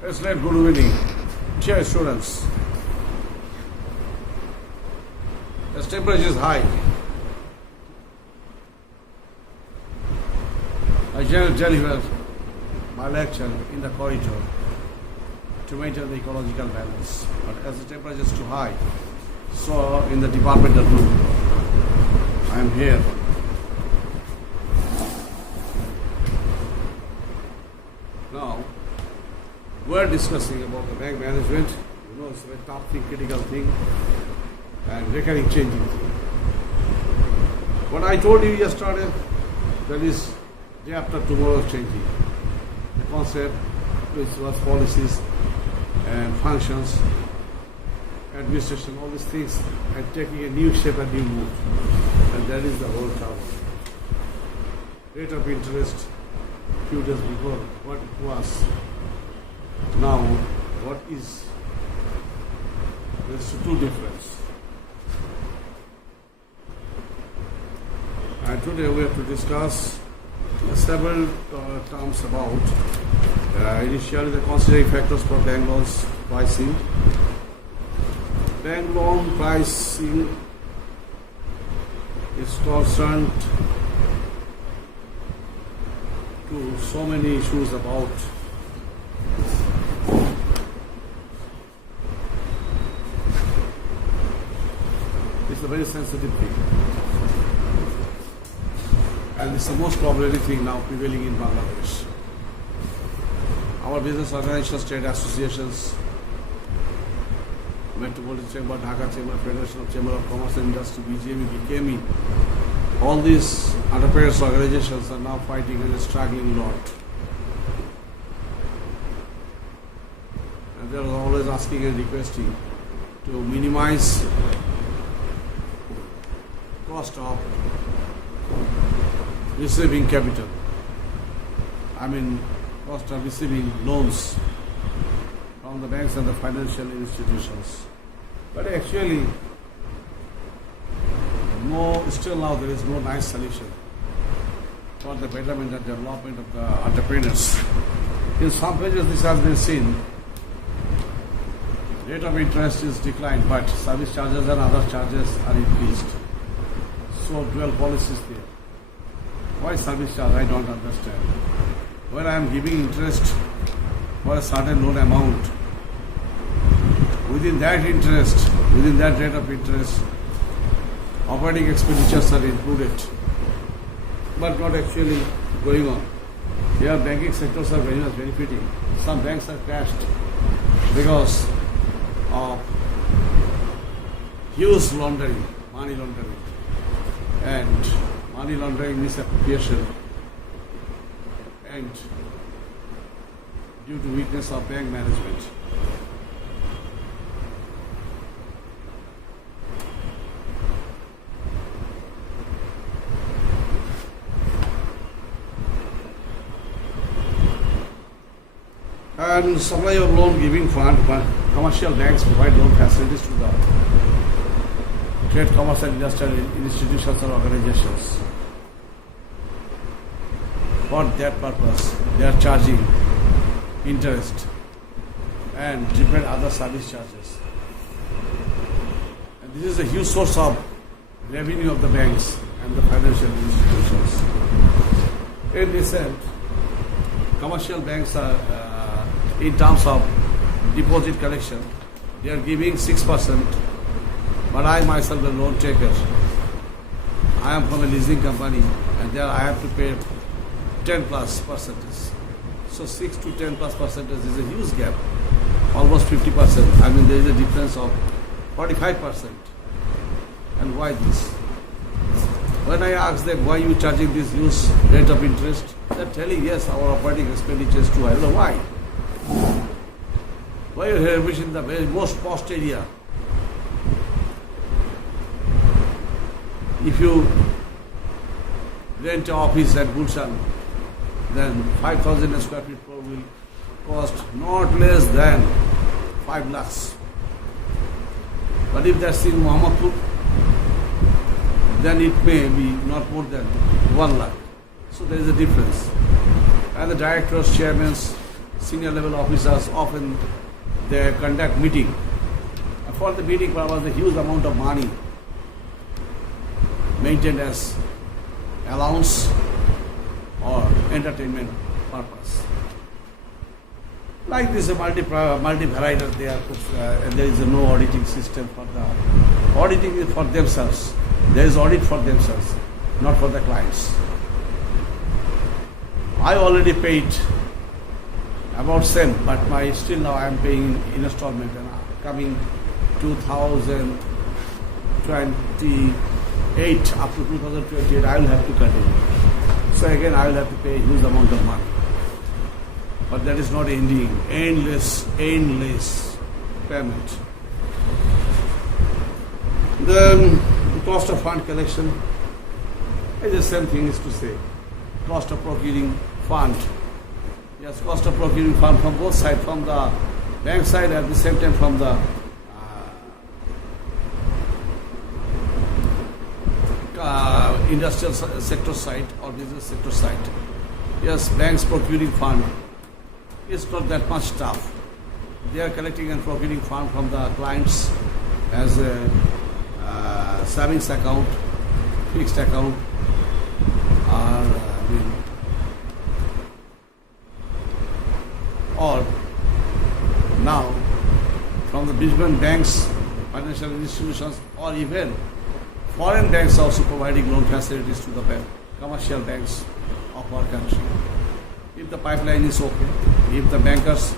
It's late. Good evening. Dear students, the temperature is high. I generally deliver my lecture in the corridor to maintain the ecological balance. But as the temperature is too high, so in the departmental room, I am here. Now, we're discussing about the bank management. You know, it's a very tough thing, critical thing, and recurring changing thing. What I told you yesterday, that is day after tomorrow is changing. The concept, which was policies and functions, administration, all these things are taking a new shape and new mood. And that is the whole trouble. Rate of interest, few days before, what it was. Now, what is? There's two difference. And today we have to discuss several terms about initially the considering factors for bank loans pricing. Bank loan pricing is concerned to so many issues about it's a very sensitive thing. And it's the most problematic thing now prevailing in Bangladesh. Our business organizations, trade associations, Metropolitan Chamber, Dhaka Chamber, Federation of Chamber of Commerce and Industry, BGME, BKME, all these enterprise organizations are now fighting and struggling a lot. And they are always asking and requesting to minimize cost of receiving capital. Cost of receiving loans from the banks and the financial institutions. But actually, still now there is no nice solution for the betterment and development of the entrepreneurs. In some places this has been seen. Rate of interest is declined, but service charges and other charges are increased. So dual policies there. Why service charge? I don't understand. When I am giving interest for a certain loan amount, within that interest, within that rate of interest, operating expenditures are included, but not actually going on. Here, banking sectors are very much benefiting. Some banks are crashed because of huge laundering, money laundering, and money laundering misappropriation, and due to weakness of bank management. And supply of loan giving fund, commercial banks provide loan facilities to the trade, commerce and industrial institutions or organizations. For that purpose, they are charging interest and different other service charges. And this is a huge source of revenue of the banks and the financial institutions. In recent, commercial banks are in terms of deposit collection, they are giving 6%, but I myself a loan taker. I am from a leasing company, and there I have to pay 10 plus percentage. So 6 to 10 plus percentage is a huge gap, almost 50%. There is a difference of 45%. And why this? When I ask them why you charging this huge rate of interest, they are telling yes, our operating expenditure is too high. I don't know why. Why are you in the very most post area? If you rent an office at Gulshan, then 5,000 square feet will cost not less than 5 lakhs. But if that's in Muhammadpur, then it may be not more than 1 lakh. So there is a difference. And the directors, chairmen, senior level officers, often they conduct meeting. And for the meeting purpose, a huge amount of money maintained as allowance or entertainment purpose. Like this, a multi-varied there is no auditing system for the auditing is for themselves. There is audit for themselves, not for the clients. I already paid about same, but still now I am paying in installment, and coming 2028 up to 2028 I will have to continue. So again I will have to pay a huge amount of money. But that is not ending. Endless payment. The cost of fund collection is the same thing is to say. Cost of procuring fund. Yes, cost of procuring fund from both sides, from the bank side, at the same time from the industrial sector side or business sector side. Yes, banks procuring fund. It's not that much tough. They are collecting and procuring fund from the clients as a savings account, fixed account, or now from the different banks, financial institutions, or even foreign banks also providing loan facilities to the commercial banks of our country. If the pipeline is okay, if the bankers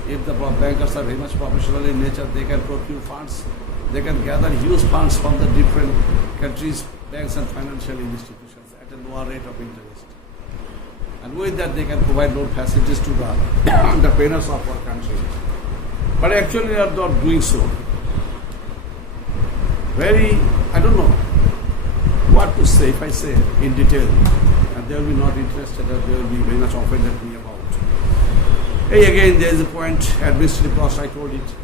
are very much professional in nature, they can procure funds, they can gather huge funds from the different countries, banks and financial institutions at a lower rate of interest. And with that they can provide loan facilities to the entrepreneurs of our country. But actually they are not doing so. I don't know what to say if I say in detail, and they will be not interested, or they will be very much offended at me about. Hey, again, there is a point, administrative cost, I told it.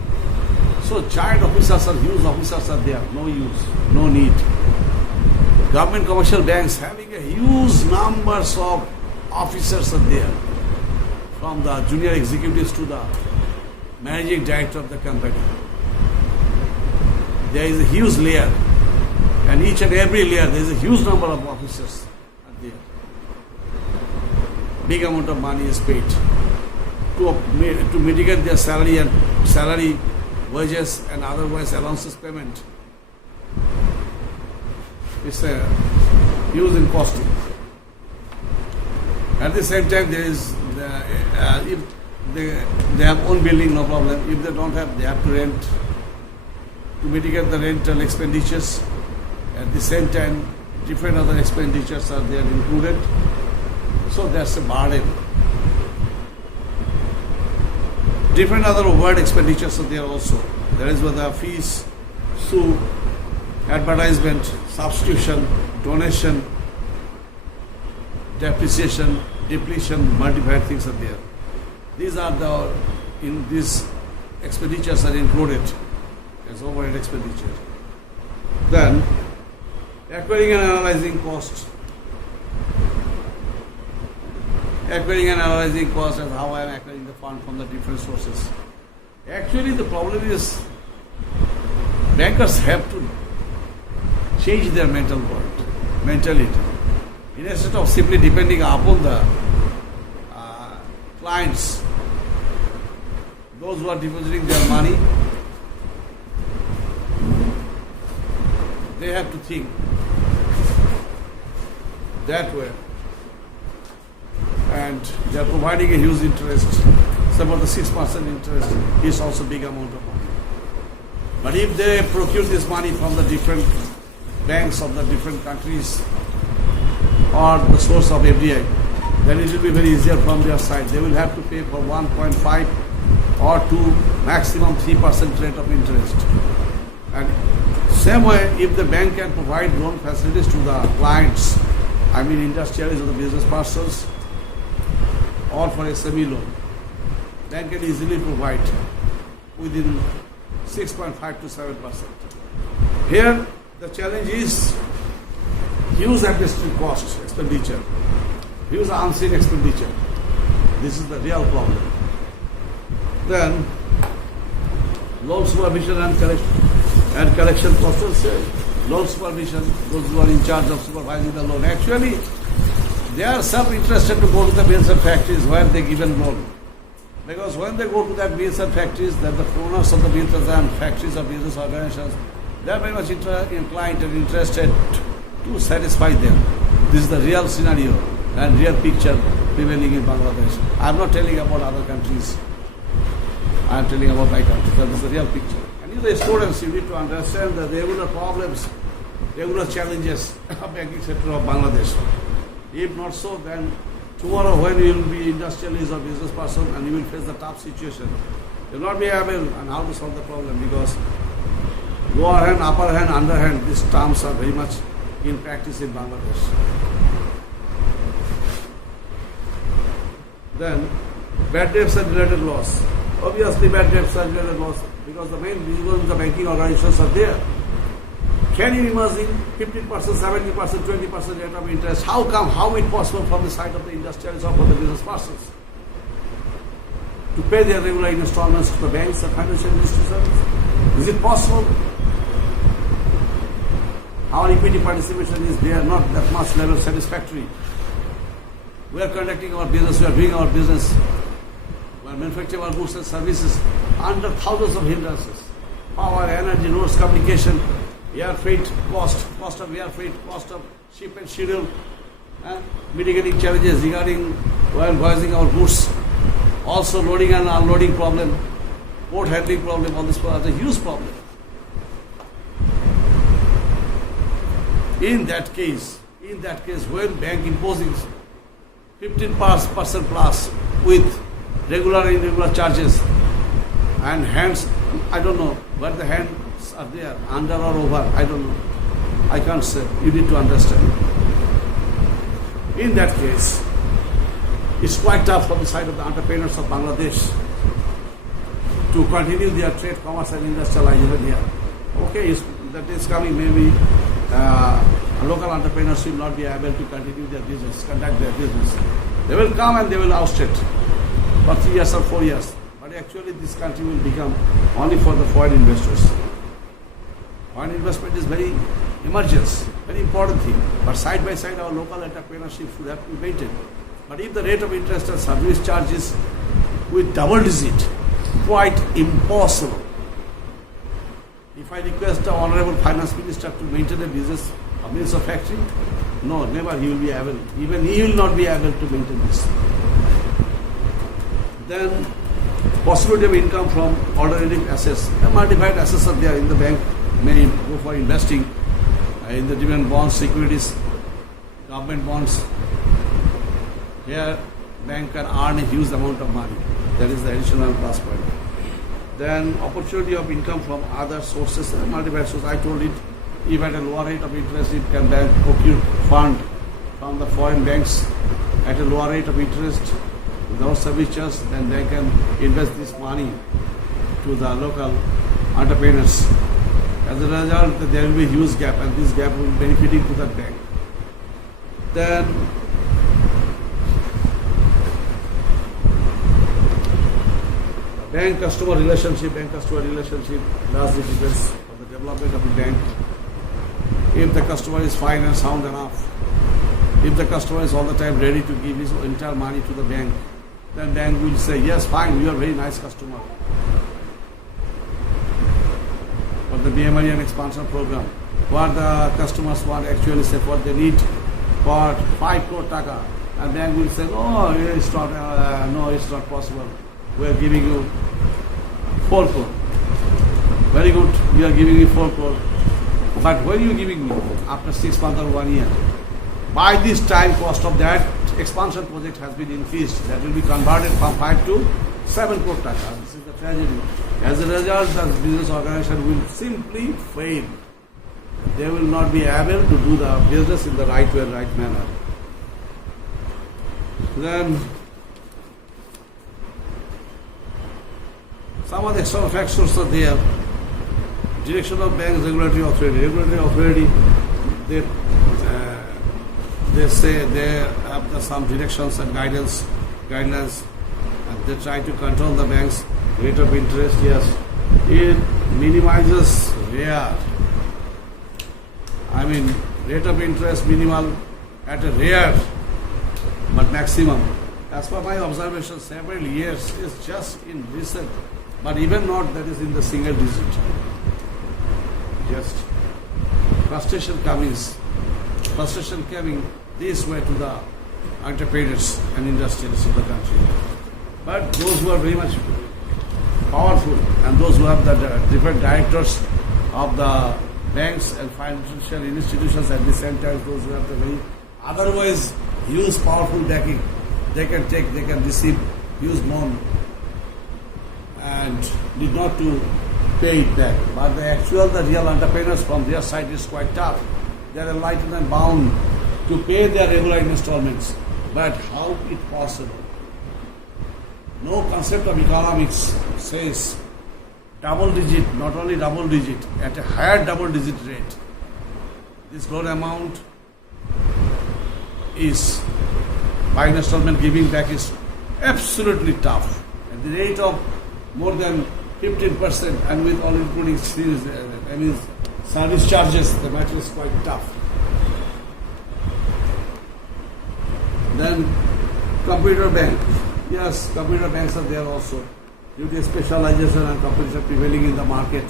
So giant officers or huge officers are there, no use, no need. Government commercial banks having a huge numbers of officers are there, from the junior executives to the managing director of the company. There is a huge layer, and each and every layer there is a huge number of officers are there. Big amount of money is paid to mitigate their salary, wages and otherwise allowances payment. It's a huge in costing. At the same time, there is if they have own building, no problem. If they don't have, they have to rent to mitigate the rental expenditures. At the same time, different other expenditures are there included. So that's a burden. Different other overt expenditures are there also. There is the fees, sue, advertisement, substitution, donation, depreciation, depletion, multiplied things are there. These expenditures are included as overhead expenditure. Then, acquiring and analyzing cost. Acquiring and analyzing cost as how I am acquiring the fund from the different sources. Actually, the problem is bankers have to change their mentality. Instead of simply depending upon the clients, those who are depositing their money, they have to think that way. And they are providing a huge interest. So about the 6% interest is also a big amount of money. But if they procure this money from the different banks of the different countries or the source of FDI, then it will be very easier from their side. They will have to pay for 1.5 or 2, maximum 3% rate of interest. And same way, if the bank can provide loan facilities to the clients, I mean industrialists or the business persons, or for SME loan, bank can easily provide within 6.5 to 7%. Here, the challenge is huge administrative cost, expenditure, huge unseen expenditure. This is the real problem. Then loan supervision and collection process. Loan supervision, those who are in charge of supervising the loan. Actually, they are self-interested to go to the mills and factories where they given loan. Because when they go to that mills and factories, then the owners of the mills and factories or business organizations, they are very much inclined and interested to satisfy them. This is the real scenario and real picture prevailing in Bangladesh. I am not telling about other countries. I am telling about my country. That is the real picture. And you, the students, you need to understand the regular problems, regular challenges of banking sector of Bangladesh. If not so, then tomorrow when you will be industrialist or business person and you will face the tough situation, you will not be able on how to solve the problem, because lower hand, upper hand, underhand, these terms are very much in practice in Bangladesh. Then, bad debts and related loss. Obviously, bad debts and related loss, because the main reasons the banking organizations are there. Can you imagine 15%, 70%, 20% rate of interest? How come? How it possible from the side of the industrialists or from the business persons to pay their regular installments to the banks and financial institutions? Is it possible? Our equity participation is there, not that much level satisfactory. We are conducting our business, we are doing our business, we are manufacturing our goods and services under thousands of hindrances. Power, energy, roads, communication, air freight, cost of air freight, cost of ship and schedule, mitigating challenges regarding while voicing our goods, also loading and unloading problem, port handling problem, all this is a huge problem. In that case, when bank imposing 15% plus with regular and irregular charges and hands, I don't know where the hands are there, under or over, I don't know. I can't say. You need to understand. In that case, it's quite tough for the side of the entrepreneurs of Bangladesh to continue their trade, commerce and industrialization here. Okay, that is coming, maybe local entrepreneurs will not be able to continue their business, conduct their business. They will come and they will oust it for 3 years or 4 years. But actually this country will become only for the foreign investors. Foreign investment is very emergence, very important thing. But side by side our local entrepreneurship should have to be maintained. But if the rate of interest and service charge is with double digit, quite impossible. If I request the Honorable Finance Minister to maintain a business, a mills or factory, no, never he will be able. Even he will not be able to maintain this. Then, possibility of income from alternative assets. The multiplied assets are there in the bank, may go for investing in the different bonds, securities, government bonds. Here, bank can earn a huge amount of money. That is the additional plus point. Then opportunity of income from other sources, multiplied sources. I told it, if at a lower rate of interest, it can then procure fund from the foreign banks at a lower rate of interest without service charge, then they can invest this money to the local entrepreneurs. As a result, there will be a huge gap, and this gap will be benefiting to that bank. Then bank-customer relationship largely depends on the development of the bank. If the customer is fine and sound enough, if the customer is all the time ready to give his entire money to the bank, then bank will say, yes, fine, you are a very nice customer. For the BMI and expansion program, what the customers want actually say what they need for 5 crore taka, and bank will say, no, it's not possible. We are giving you 4 crore. Very good, we are giving you 4 crore. But when you are giving me after 6 months or 1 year, by this time cost of that expansion project has been increased. That will be converted from 5 to 7 crore taka. This is the tragedy. As a result, the business organization will simply fail. They will not be able to do the business in the right way, right manner. Then some of the external factors are there. Direction of banks, regulatory authority. They say they have some directions and guidelines, and they try to control the banks. rate of interest, yes, it minimizes rare. I mean, rate of interest minimal at a rare but maximum. As per my observation, several years is just in recent, but even not that is in the single digit. Just frustration coming this way to the entrepreneurs and industrialists of the country. But those who are very much powerful and those who have the different directors of the banks and financial institutions at the same time, those who have the very otherwise huge powerful backing, they can receive huge loan and need not to pay it back. But the real entrepreneurs from their side is quite tough. They are enlightened and bound to pay their regular installments. But how it possible? No concept of economics says double digit, not only double digit, at a higher double digit rate. This loan amount is by installment giving back is absolutely tough. At the rate of more than 15% and with all including service charges, the matter is quite tough. Then computer bank. Yes, computer banks are there also. Due to specialization and competition prevailing in the market,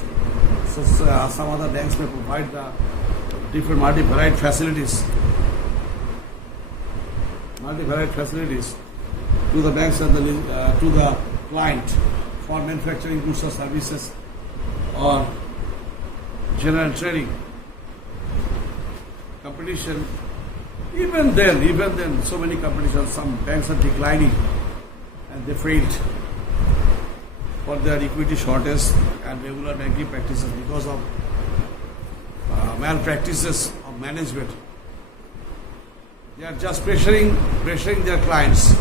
so some other banks may provide the different multi-varied facilities to the banks and to the client for manufacturing goods or services or general trading. Competition, even then, so many competitions, some banks are declining and they failed for their equity shortage and regular banking practices because of malpractices of management. They are just pressuring their clients.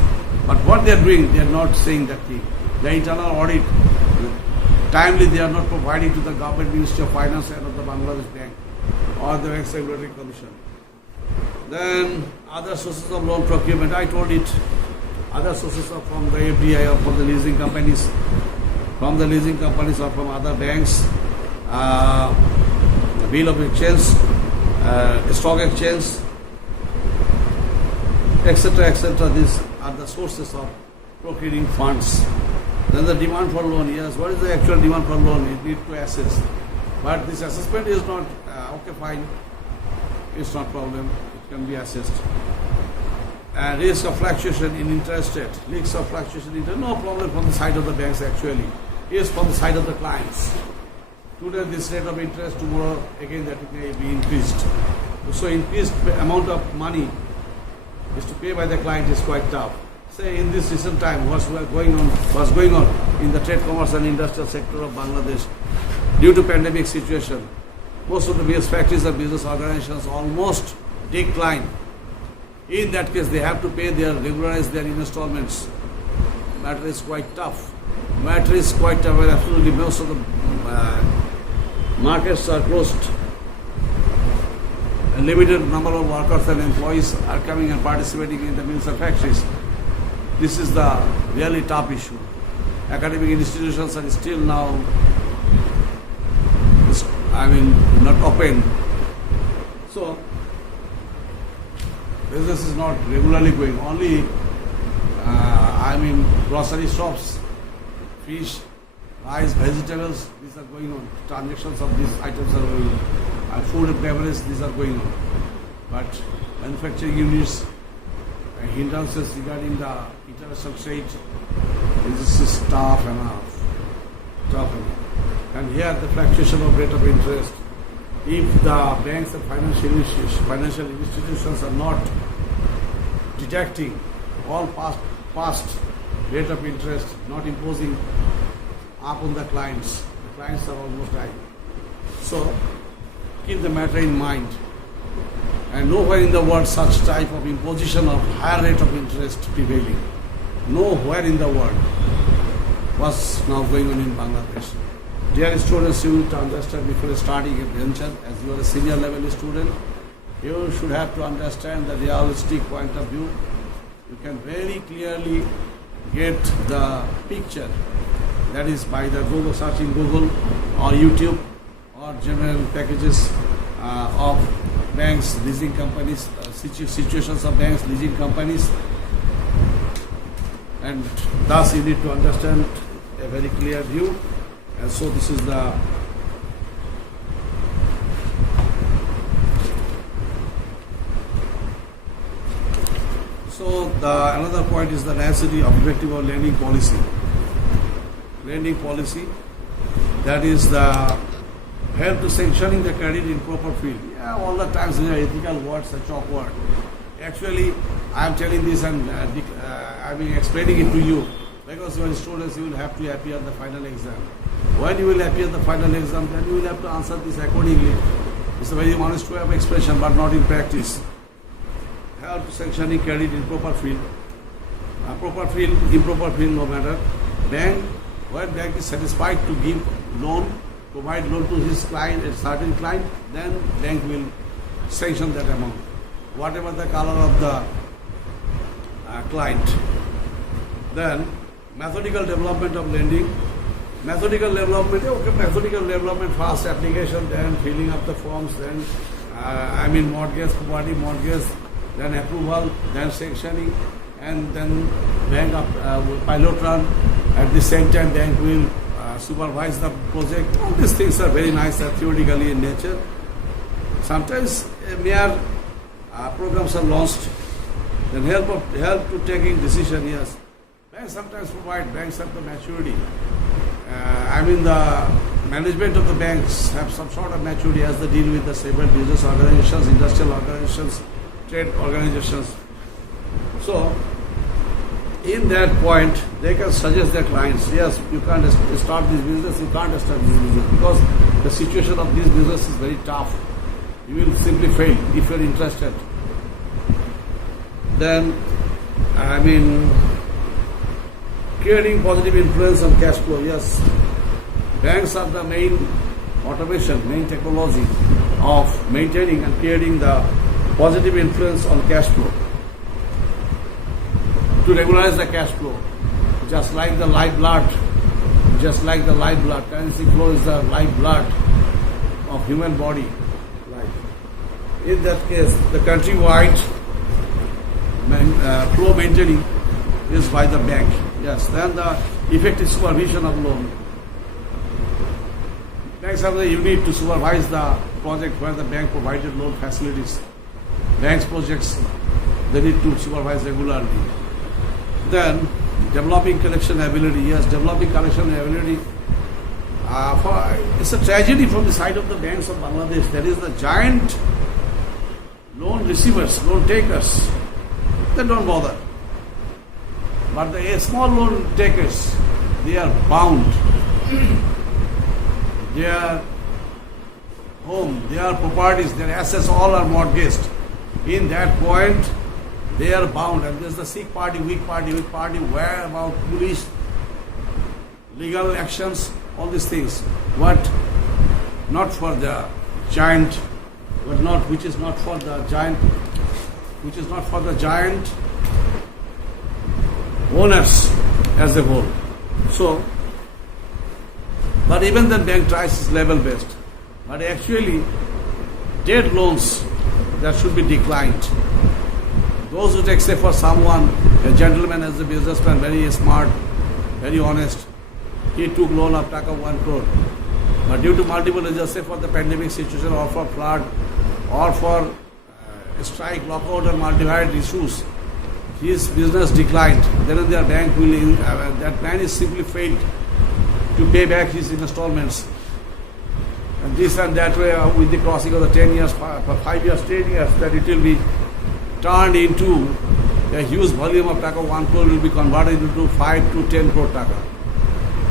But what they are doing, they are not saying that the internal audit, timely they are not providing to the government Ministry of Finance and of the Bangladesh Bank or the Banks Regulatory Commission. Then other sources of loan procurement, I told it, other sources are from the FDI or from the leasing companies, or from other banks, bill of exchange, stock exchange, etc., etc. These are the sources of procuring funds. Then the demand for loan, yes, what is the actual demand for loan? You need to assess. But this assessment is not, okay, fine, it's not problem, it can be assessed. And risk of fluctuation in interest rate, risks of fluctuation in interest, no problem from the side of the banks actually, is from the side of the clients. Today this rate of interest, tomorrow again that it may be increased. So increased amount of money is to pay by the client is quite tough. Say in this recent time, what's going on in the trade, commerce and industrial sector of Bangladesh due to pandemic situation, most of the biggest factories and business organizations almost decline. In that case, they have to pay regularize their installments. Matter is quite tough. And absolutely most of the markets are closed. A limited number of workers and employees are coming and participating in the mills and factories. This is the really tough issue. Academic institutions are still now, not open. So, business is not regularly going. Only, grocery shops, fish, rice, vegetables, these are going on. Transactions of these items are going on. Food and beverage, these are going on. But manufacturing units, hindrances regarding the international trade, this is tough enough. And here the fluctuation of rate of interest, if the banks and financial institutions are not detecting all past rate of interest, not imposing upon the clients are almost dying. So keep the matter in mind. And nowhere in the world such type of imposition of higher rate of interest prevailing. Nowhere in the world was now going on in Bangladesh. Dear students, you need to understand before starting a venture, as you are a senior level student, you should have to understand the realistic point of view. You can very clearly get the picture that is by the Google searching Google or YouTube or general packages of banks, leasing companies, situations of banks, leasing companies, and thus you need to understand a very clear view. And so this is the another point is the necessity of effective lending policy. Lending policy, that is the help to sanctioning the credit in proper field. Yeah, all the times these are ethical words, such awkward. Actually, I am telling this and I am explaining it to you because you are students, you will have to appear the final exam. When you will appear the final exam, then you will have to answer this accordingly. It's a very honest way of expression, but not in practice. Help to sanctioning credit in proper field. Proper field, improper field, no matter. Bank, when bank is satisfied to give loan, provide loan to his client, a certain client, then bank will sanction that amount, whatever the color of the client. Then methodical development of lending. Methodical development, fast application, then filling up the forms, then mortgage, property mortgage, then approval, then sanctioning, and then bank pilot run. At the same time, bank will supervise the project. All these things are very nice, theoretically in nature. Sometimes mere programs are launched. Then help to taking decision. Yes, banks sometimes provide. Banks have the maturity. The management of the banks have some sort of maturity as they deal with the several business organizations, industrial organizations, trade organizations. So, in that point, they can suggest their clients, yes, you can't start this business, you can't start this business because the situation of this business is very tough. You will simply fail if you are interested. Then, creating positive influence on cash flow. Yes, banks are the main automation, main technology of maintaining and creating the positive influence on cash flow. To regularize the cash flow, just like the lifeblood, currency flow is the lifeblood of human body. In that case, the countrywide flow maintaining is by the bank. Yes, then the effective supervision of loan. Banks have the unit to supervise the project where the bank provided loan facilities. Banks projects, they need to supervise regularly. Then, developing collection ability. Yes, developing collection ability. It's a tragedy from the side of the banks of Bangladesh. There is the giant loan receivers, loan takers. They don't bother. But the small loan takers, they are bound. Their home, their properties, their assets all are mortgaged. In that point, they are bound. And there's the sick party, weak party, where about police, legal actions, all these things. But not for the giant, which is not for the giant owners as a whole. So, but even the bank tries is level based. But actually, debt loans that should be declined. Those who take, say, for someone, a gentleman as a businessman, very smart, very honest, he took loan of taka 1 crore. But due to multiple reasons, say for the pandemic situation or for flood or for strike, lockout or multi-varied issues, his business declined. Then their bank will, that man is simply failed to pay back his installments. And this and that way, with the crossing of the 10 years, 5 years, 10 years, that it will be turned into a huge volume of taka 1 crore will be converted into 5 to 10 crore taka.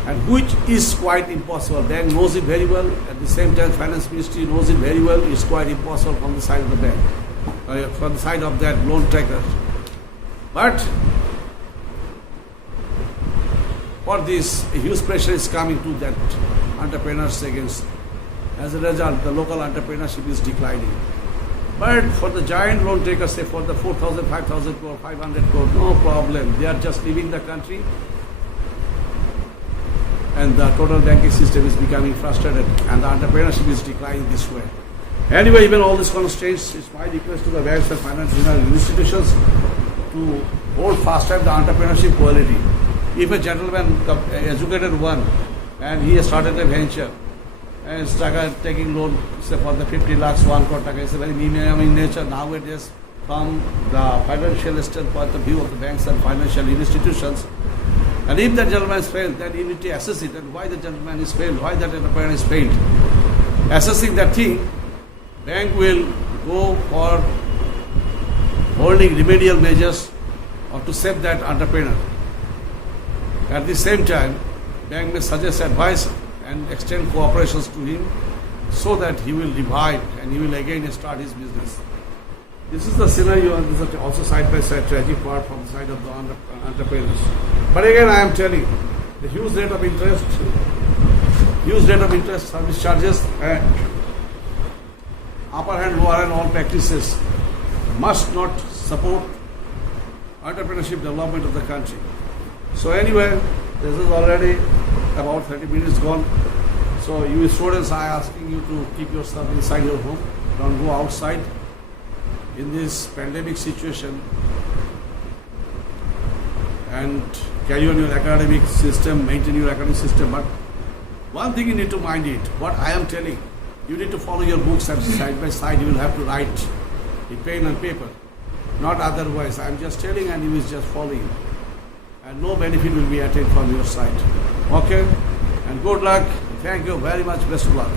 And which is quite impossible. Bank knows it very well. At the same time, Finance Ministry knows it very well. It's quite impossible from the side of the bank, from the side of that loan taker. But for this, a huge pressure is coming to that entrepreneurs against. As a result, the local entrepreneurship is declining. But for the giant loan takers, say for the 4,000, 5,000 crore, 500 crore, no problem. They are just leaving the country. and the total banking system is becoming frustrated, and the entrepreneurship is declining this way. Anyway, even all these constraints, it's my request to the banks and financial institutions to hold fast at the entrepreneurship quality. If a gentleman, educated one, and he has started a venture and started taking loan, say for the 50 lakhs, 1 crore taka, it's a very minimum in nature nowadays from the financial point of view of the banks and financial institutions. And if that gentleman is failed, then you need to assess it and why the gentleman is failed, why that entrepreneur is failed. Assessing that thing, bank will go for holding remedial measures or to save that entrepreneur. At the same time, bank may suggest advice and extend cooperations to him so that he will revive and he will again start his business. This is the scenario, and this is also side-by-side tragic part from the side of the entrepreneurs. But again, I am telling, the huge rate of interest, service charges, and upper hand, lower hand, all practices must not support entrepreneurship development of the country. So anyway, this is already about 30 minutes gone. So you students, I am asking you to keep yourself inside your home. Don't go outside in this pandemic situation, and carry on your academic system, maintain your academic system. But one thing you need to mind it, what I am telling, you need to follow your books, and side by side you will have to write in pen and paper, not otherwise. I am just telling and you will just following, and no benefit will be attained from your side. Okay? And good luck. Thank you very much. Best of luck.